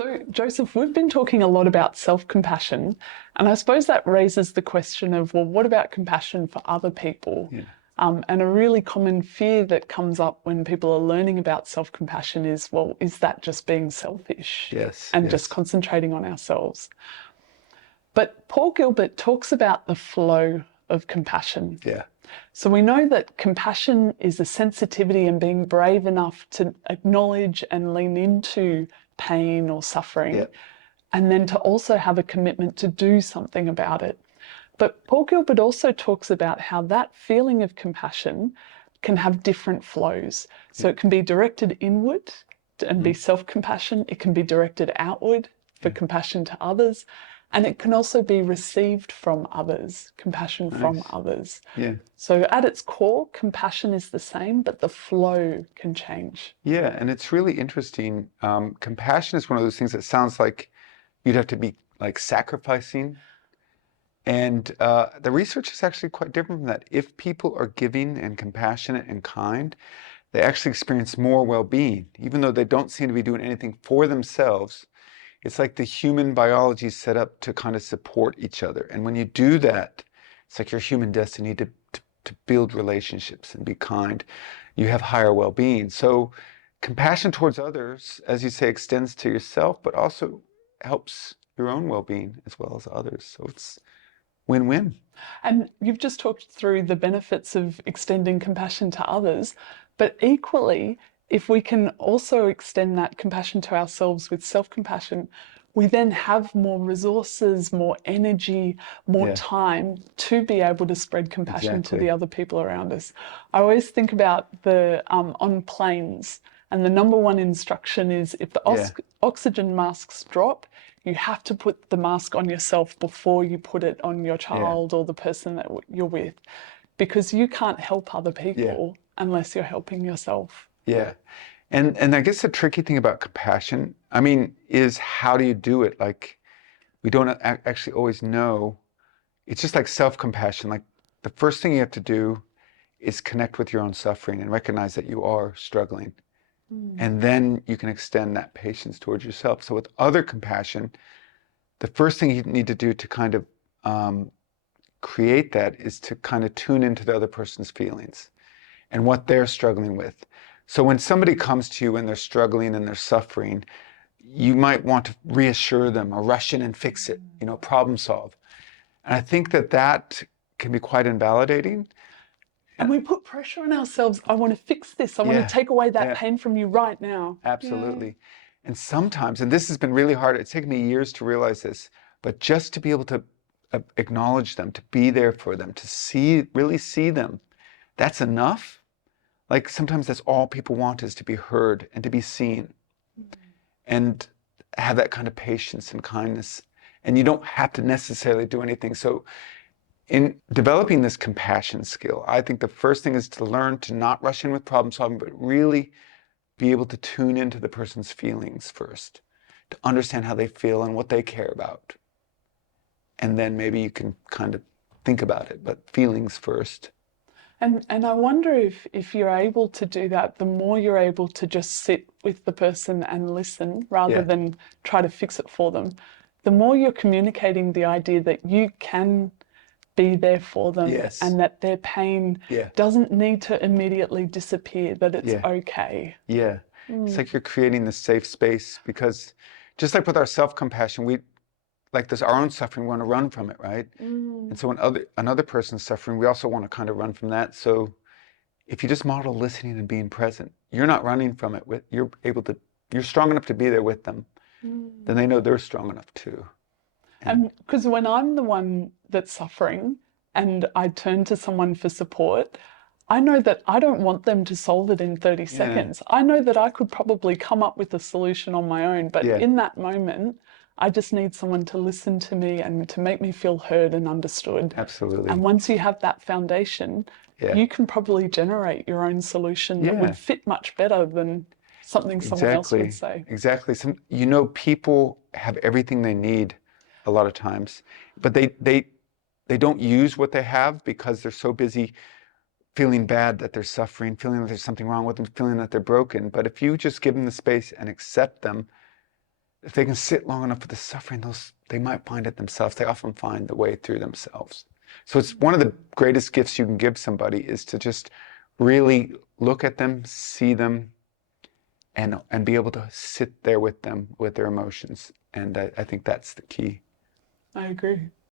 So, Joseph, we've been talking a lot about self-compassion, and I suppose that raises the question of, well, what about compassion for other people? Yeah. And a really common fear that comes up when people are learning about self-compassion is, well, is that just being selfish Yes. and just Yes. concentrating on ourselves? But Paul Gilbert talks about the flow of compassion. Yeah. So we know that compassion is a sensitivity and being brave enough to acknowledge and lean into pain or suffering, Yeah. and then to also have a commitment to do something about it. But Paul Gilbert also talks about how that feeling of compassion can have different flows. So Yeah. it can be directed inward and be Mhm. self-compassion. It can be directed outward for Yeah. compassion to others. And it can also be received from others, compassion from Nice. others. Yeah. So at its core, compassion is the same, but the flow can change. Yeah. And it's really interesting. Compassion is one of those things that sounds like you'd have to be like sacrificing. And the research is actually quite different from that. If people are giving and compassionate and kind, they actually experience more well-being, even though they don't seem to be doing anything for themselves. It's like the human biology is set up to kind of support each other. And when you do that, it's like your human destiny to build relationships and be kind. You have higher well-being. So compassion towards others, as you say, extends to yourself, but also helps your own well-being as well as others. So it's win-win. And you've just talked through the benefits of extending compassion to others, but equally, if we can also extend that compassion to ourselves with self-compassion, we then have more resources, more energy, more Yeah, time to be able to spread compassion to the exactly. other people around us. I always think about the on planes, and the number one instruction is if the Yeah, oxygen masks drop, you have to put the mask on yourself before you put it on your yeah, child or the person that you're with, because you can't help other yeah, people unless you're helping yourself. yeah. And I guess the tricky thing about compassion, I mean, is how do you do it? Like, we don't actually always know. It's just like self-compassion. Like, the first thing you have to do is connect with your own suffering and recognize that you are struggling. Mm. And then you can extend that patience towards yourself. So with other compassion, the first thing you need to do to kind of create that is to kind of tune into the other person's feelings and what they're struggling with. So when somebody comes to you and they're struggling and they're suffering, you might want to reassure them or rush in and fix it, problem solve. And I think that that can be quite invalidating. And we put pressure on ourselves. I want to fix this. I want to Yeah, take away that yeah, pain from you right now. Yeah. absolutely. And sometimes, and this has been really hard, it's taken me years to realize this, but just to be able to acknowledge them, to be there for them, to really see them, that's enough. Like sometimes that's all people want is to be heard and to be seen and have that kind of patience and kindness. And you don't have to necessarily do anything. So in developing this compassion skill, I think the first thing is to learn to not rush in with problem solving, but really be able to tune into the person's feelings first, to understand how they feel and what they care about. And then maybe you can kind of think about it, but feelings first. And I wonder if you're able to do that, the more you're able to just sit with the person and listen rather Yeah. than try to fix it for them, the more you're communicating the idea that you can be there for them Yes. and that their pain Yeah. doesn't need to immediately disappear, that it's Yeah. okay. Yeah. It's Mm. like you're creating this safe space because just like with our self-compassion, we like this our own suffering, we want to run from it, right? Mm. And so when another person's suffering, we also want to kind of run from that. So if you just model listening and being present, you're not running from it. You're strong enough to be there with them. Then Mm. they know they're strong enough too. And And because when I'm the one that's suffering and I turn to someone for support, I know that I don't want them to solve it in 30 yeah, seconds. I know that I could probably come up with a solution on my own, but yeah, in that moment, I just need someone to listen to me and to make me feel heard and understood. And absolutely. once you have that foundation, Yeah, you can probably generate your own solution that would yeah, fit much better than something someone else would exactly, say. exactly. People have everything they need a lot of times, but they don't use what they have because they're so busy feeling bad that they're suffering, feeling that there's something wrong with them, feeling that they're broken. But if you just give them the space and accept them, if they can sit long enough with the suffering, they might find it themselves. They often find the way through themselves. So it's one of the greatest gifts you can give somebody is to just really look at them, see them, and be able to sit there with them with their emotions. And I think that's the key. I agree.